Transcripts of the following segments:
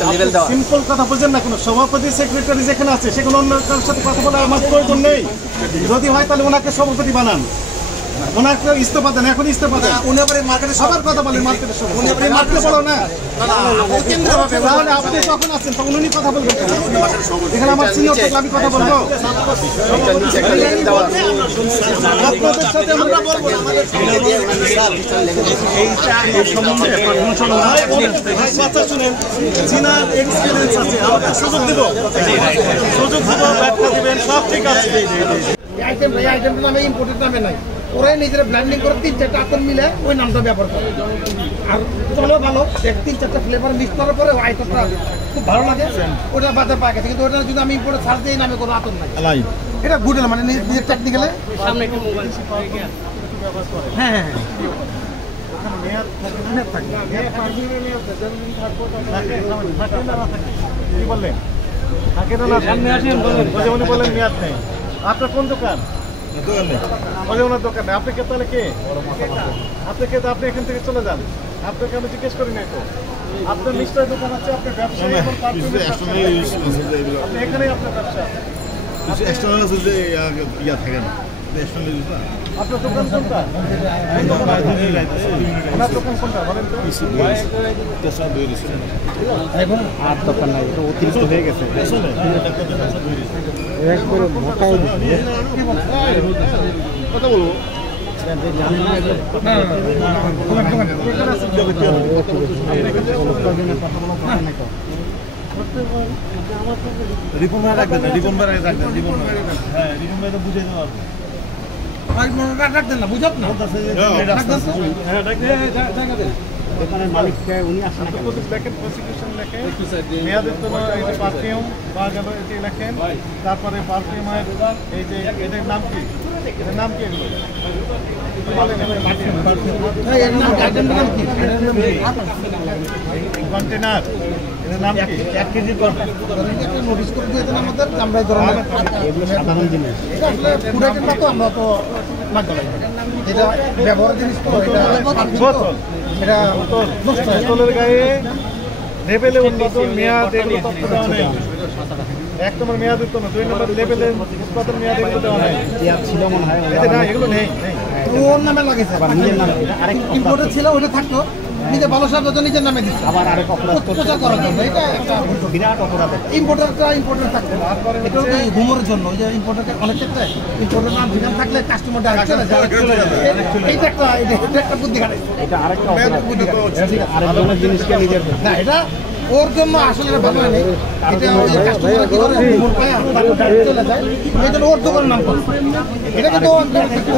একটা লেভেল দেওয়া। সিম্পল কথা বুঝেন না, কোনো সভাপতি সেক্রেটারি যেখানে আছে সেখানে অন্য কারোর সাথে কথা বলার আমার প্রয়োজন নেই। যদি হয় তাহলে ওনাকে সভাপতি বানান, ওনাকে ইস্তফা দেন, এখন ইস্তফা দেন। উনি আবার মার্কেটে সবার কথা বলেন, মার্কেটের সভাপতি। উনি আবার মার্কেটে বলো না, কেন্দ্রভাবে তাহলে আপনি কখন আছেন তখন উনি কথা বলবেন। এখানে আমার সিনিয়র থাকলে আমি কথা বলবো। নিচে একটা লেভেল দেওয়া। আপনাদের সাথে আমরা বলবো না, আমাদের কথা শুনেন, জিনার এক্সপিরিয়েন্স আছে, আমাদের সুযোগ দিব, সুযোগ দিব, ব্যাখ্যা দিবেন, সব ঠিক আছে। এই আইটেমটা নামে ইম্পোর্টেড নামে নাই, ওরাই নিজেরা ব্ল্যান্ডিং করে 3-4টা আতর মিলে ওই নামটা ব্যবহার করে। আর চলো ভালো 3-4টা ফ্লেভার মিক্স করার পরে ওই আইটেমটা খুব ভালো লাগে, ওটা বাজার পাওয়া গেছে। কিন্তু ওটা যদি আমি ইম্পোর্টে ছাড় দিই নামে কোনো আতর নাই, এটা গুড মানে নিজের টেকনিক্যালে সামনে একটা মোবাইল। হ্যাঁ হ্যাঁ কি বললেন? থাকে না, সামনে আসেন, উনি বললেন মেয়াদ নেই। আপনার কোন দোকান? ওনার দোকানে। আপনি কে তাহলে কে? আপনি কে? আপনি এখান থেকে চলে যান, আপনাকে আমি জিজ্ঞেস করি না। তো আপনার নিশ্চয় দোকান আছে, আপনার ব্যবসা, আপনি এখানেই আপনার ব্যবসা। আপনার দোকান কোনটা? ওনার দোকান কোনটা বলেন তো? আর দোকান নাই, এটা অতিরিক্ত হয়ে গেছে। একবারে মোটাই কথা বলবো। রিপন ভাই রাখবেন, রিপন ভাই রাখবেন, রিপন ভাই, হ্যাঁ রিপন ভাই তো বুঝে দেওয়া হবে। রাখতেন না, বুঝত না, দোকানের মালিককে উনি আসেন না। লেখেন প্রসিকিউশন লেখেন, মেয়াদের জন্য এই যে পারফিউম বা গেল এটি লেখেন। তারপরে পারফিউমের এই যে এটার নাম কি, এটার নাম কি? এগুলো কন্টেনার, এটার নাম কি? 1 কেজি নোটিস করে দিয়েছেন আমাদের, আমরা এই ধরনের এগুলো সাধারণ জিনিস। এটা আসলে পুরো কিনবা তো আমরা তো লাগবে না, এটা ব্যবহারের জিনিস তো, এটা বোতলের গায়ে লেবেলে উৎপাদন মেয়াদ এগুলো তথ্য দেওয়া নেই। 1 নম্বর মেয়াদ উত্তম, 2 নম্বর লেবেলে উৎপাদন মেয়াদ এগুলো দেওয়া নেই। ছিল মনে হয় না, এগুলো নেই। ওর নামে লাগেছে, নিজের নামে ইম্পোর্টার ছিল ওটা থাকতো, নিজে ভালো সাহেব নিজের নামে দিচ্ছে আবার আরেক অপরাধ প্রচার করার জন্য। এটা একটা বিরাট অপরাধ। ইম্পোর্টার থাকতো না, এটা ঘুমোর জন্য। ওই যে ইম্পোর্টারকে অনেক ক্ষেত্রে ইম্পোর্টার নাম ভিগান থাকলে কাস্টমার ডাইরেক্ট চলে যায়। এটা একটা বুদ্ধি খাটে, এটা আরেকটা অপরাধ। আরেকজনের জিনিসকে নিজের না, এটা ওর জন্য আসলে ভালো হয় না। এটা ওই কাস্টমার কি করে ঘুমোর পায় তারপর ডাইরেক্ট চলে যায়, এই জন্য ওর দোকানের নাম করে। এটা কিন্তু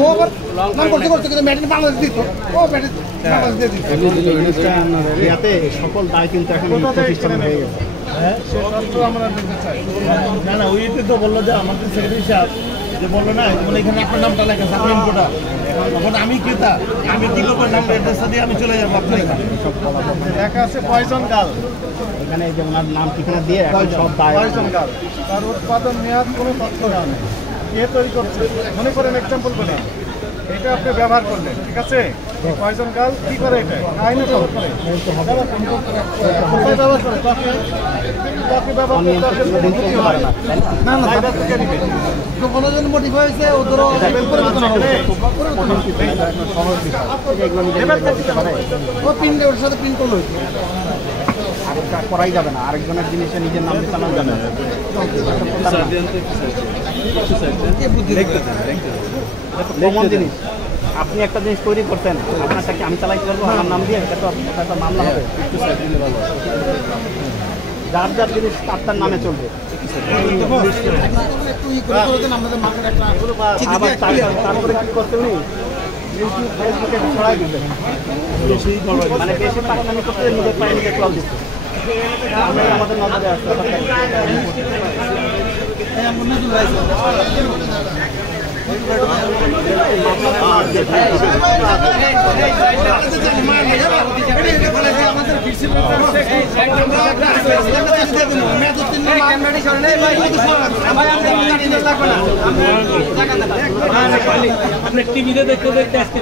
ও আবার নাম করতে কিন্তু ম্যাডিন বাংলাদেশ দিত, ও ম্যাডিন বাংলাদেশ দিয়ে দিত। ইয়াতে সকল দায় কিন্তু এখন প্রতিষ্ঠান হয়ে গেছে। আমরা নিতে চাই না, না, ওইতে তো বললো যে আমাদের সেক্রেটারি সাহেব যে বললো না, মানে এখানে আপনার নামটা লেখা আছে, আপনি ইম্পোর্টার, তখন আমি ক্রেতা, আমি কি করবো? নাম অ্যাড্রেসটা দিয়ে আমি চলে যাবো আপনার এখানে। লেখা আছে পয়জন গাল, এখানে এই যে ওনার নাম ঠিকানা দিয়ে এখন সব দায়। পয়জন গাল, তার উৎপাদন মেয়াদ কোনো তথ্য দেওয়া নেই। কে তৈরি করছে? মনে করেন এক্সাম্পল বলি, এটা আপনি ব্যবহার করলেন, ঠিক আছে? পয়জন গাল কি করে? এটা আইনে ব্যবহার করে, কোথায় ব্যবহার করে? কফি ব্যবহার করে না, না, তো কোনো জন মোটিভ হয়েছে ওদের ও পিন ওর সাথে পিন করলো, আরেকটা করাই যাবে না, আরেকজনের জিনিসে নিজের নাম চালানো যাবে না। কমন জিনিস, আপনি একটা জিনিস তৈরি করতেন, আপনারটাকে আমি চালাইতে পারবো আমার নাম দিয়ে, এটা তো একটা মামলা হবে। যার যার জিনিস তার নামে চলবে। তারপরে কি করতে উনি ইউটিউব ফেসবুকে ছড়াই দিতেন, মানে বেশি টাকা করতে নিজের পায়ে নিজে ক্লাব দিচ্ছে। আমাদের নজরে আসছে আপনি টিভিতে দেখতে দেখতে আজকে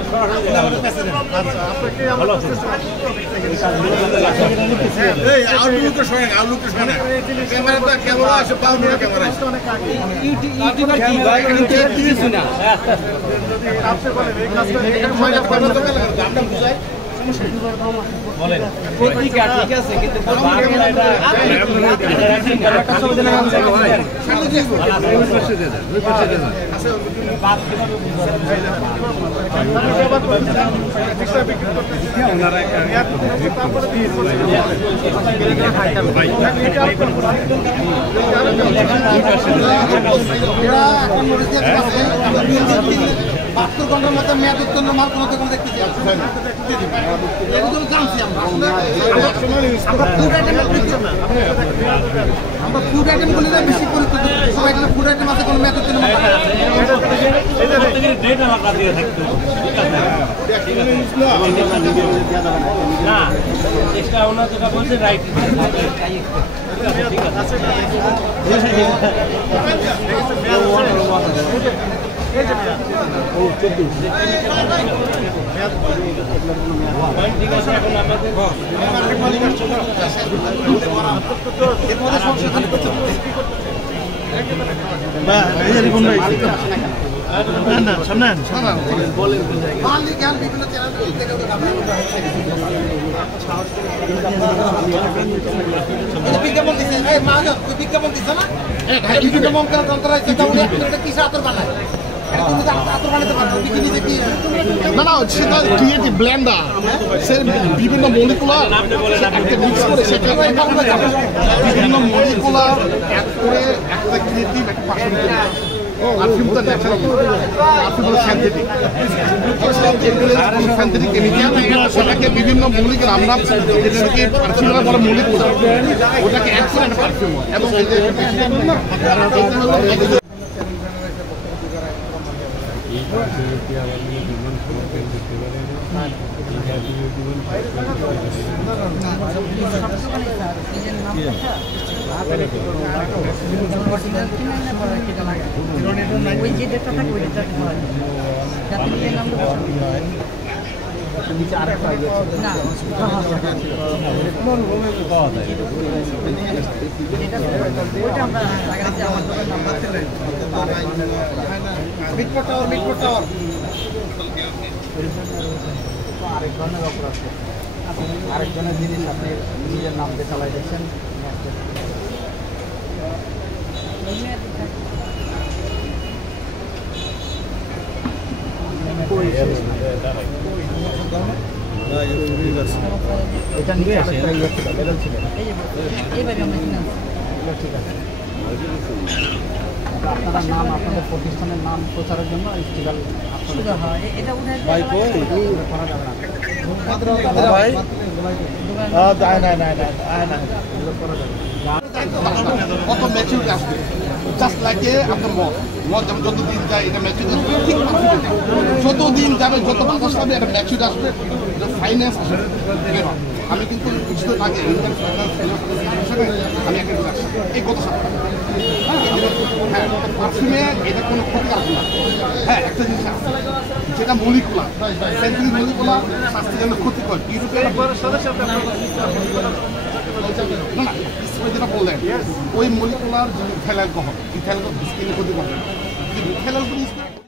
ঠিক আছে কিন্তু বাহাত্তর ঘন্টার মধ্যে মেয়াদ উত্তীর্ণ মাল কোনো দোকান দেখতেছি এগুলো জানছি আমরা ফুড আইটেমগুলি বেশি পরিচিত সবাই এখানে ফুড আইটেম আছে কোনো মেয়াদ উত্তীর্ণ না চেষ্টা ওনার যেটা বলছে রাইট বিভিন্ন বিজ্ঞাপন দিচ্ছে বিজ্ঞাপন দিচ্ছে না বিজ্ঞাপন যন্ত্র কিসে আতর বানায় না না সেটা ক্রিয়েটিভ ব্লেন্ডার সে বিভিন্ন মলিকুলার একটা মিক্স করে সেটা বিভিন্ন মলিকুলার অ্যাড করে একটা ক্রিয়েটিভ একটা পারফিউমটা ন্যাচারাল পারফিউম হলো সিনথেটিক সিনথেটিক কেমিক্যাল সেটাকে বিভিন্ন মলিকুলার আমরা যেটাকে পারফিউমের বলে মলিকুলার ওটাকে অ্যাড করে একটা পারফিউম এবং আরেকজনের জিনিস আপনি নিজের নাম দিয়ে চালাই দিচ্ছেন এটা নিয়ে ঠিক আছে আপনারা নাম আপনাদের প্রতিষ্ঠানের নাম প্রচারের জন্য স্টিকার এটা উঠে করা যাবে না কত ম্যাচুরিটি আসবে জাস্ট লাইক আপনার মদ যেমন যতদিন যায় এটা ম্যাচুরিটি আসবে ঠিক যতদিন যাবে যত বাতাস পাবে একটা ম্যাচুরিটি আসবে ফাইন্যান্স আসবে আমি কিন্তু কিছুদিন আগে আমি একটা আসছি এই গত সপ্তাহে হ্যাঁ পারফিউমে এটা কোনো ক্ষতি আসবে না হ্যাঁ একটা জিনিস আছে যেটা মলিকুলার সেন্ট্রিক মলিকুলার স্বাস্থ্যের জন্য ক্ষতিকর ইউরোপের না না যেটা বললেন ওই মলিকুলার যে ইথাইল অ্যালকোহল স্কিনে ক্ষতি করবে ইথাইল অ্যালকোহল